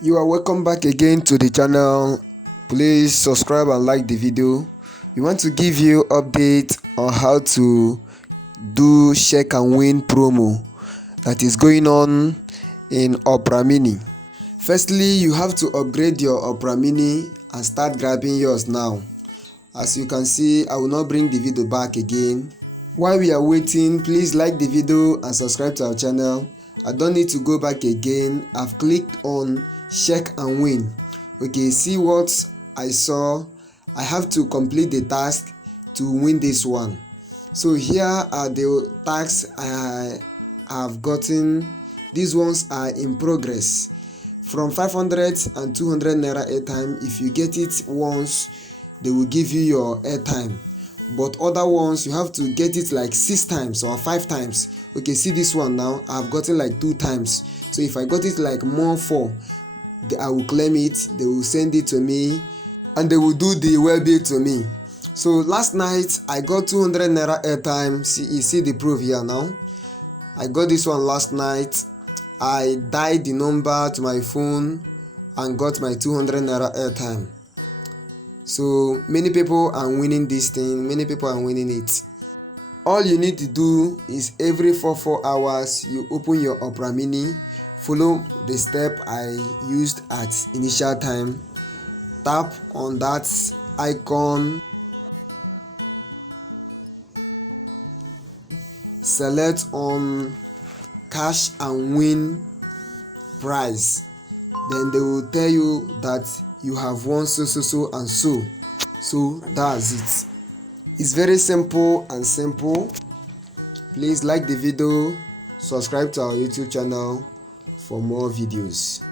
You are welcome back again to the channel. Please subscribe and like the video. We want to give you update on how to do check and win promo that is going on in Opera Mini. Firstly, you have to upgrade your Opera Mini and start grabbing yours now. As you can see, I will not bring the video back again. While we are waiting, please like the video and subscribe to our channel. I don't need to go back again. I've clicked on check and win. Okay, see what I saw. I have to complete the task to win this one. So here are the tasks I have gotten. These ones are in progress. From 500 and 200 naira airtime, if you get it once, they will give you your airtime. But other ones, you have to get it like 6 times or 5 times. Okay, see this one now, I've gotten like 2 times. So if I got it like more 4, I will claim it, they will send it to me, and they will do the well-bill to me. So last night I got 200 naira airtime. You see the proof here now. I got this one last night. I dialed the number to my phone and got my 200 naira airtime. So many people are winning this thing, many people are winning it. All you need to do is every 4 hours you open your Opera Mini, follow the step I used at initial time, tap on that icon, select on cash and win prize, then they will tell you that you have won so and so. So that's it. It's very simple and simple. Please like the video, subscribe to our YouTube channel for more videos.